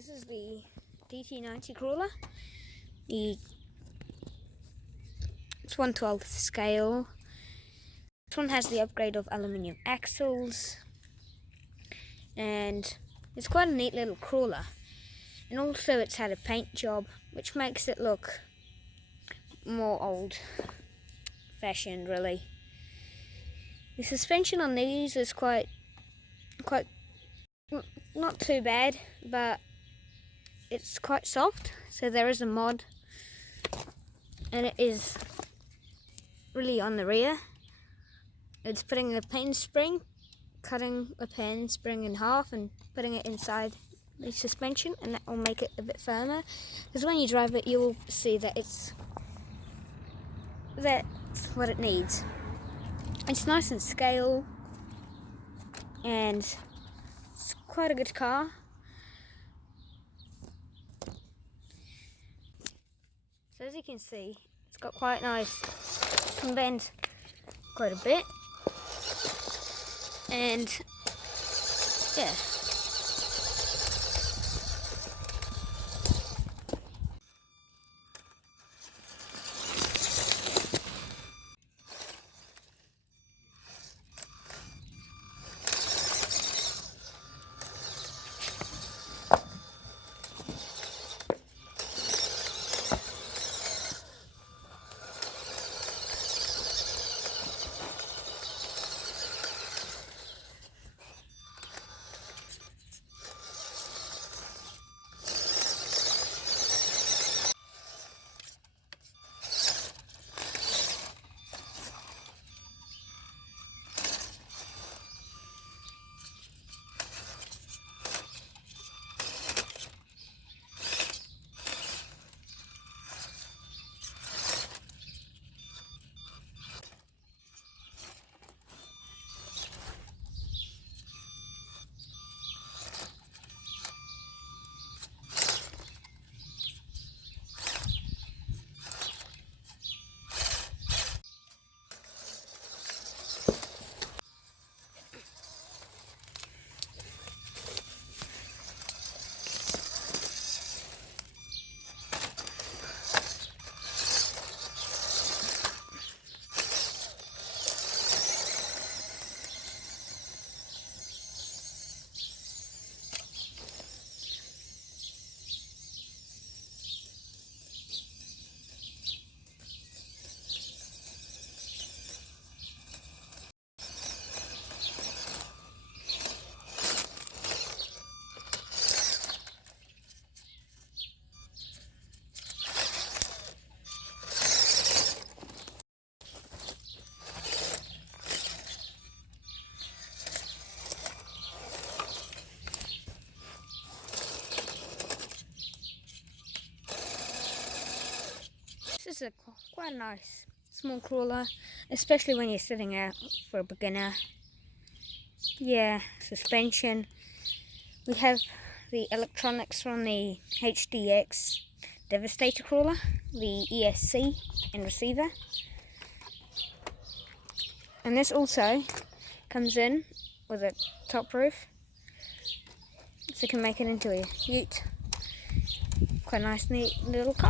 This is the DT90 crawler. It's 1/12 scale. This one has the upgrade of aluminium axles, and it's quite a neat little crawler. And also it's had a paint job, which makes it look more old-fashioned, really. The suspension on these is quite not too bad, but it's quite soft. So there is a mod, and it is really on the rear. It's putting a pen spring, cutting a pen spring in half and putting it inside the suspension, and that will make it a bit firmer, because when you drive it you'll see that that's what it needs. It's nice and scale, and it's quite a good car. So as you can see, it's got quite nice, can bend quite a bit, and yeah. This is quite a nice small crawler, especially when you're sitting out for a beginner. Yeah, suspension. We have the electronics from the HDX Devastator crawler, the ESC and receiver. And this also comes in with a top roof, so you can make it into a ute. Quite a nice, neat little car.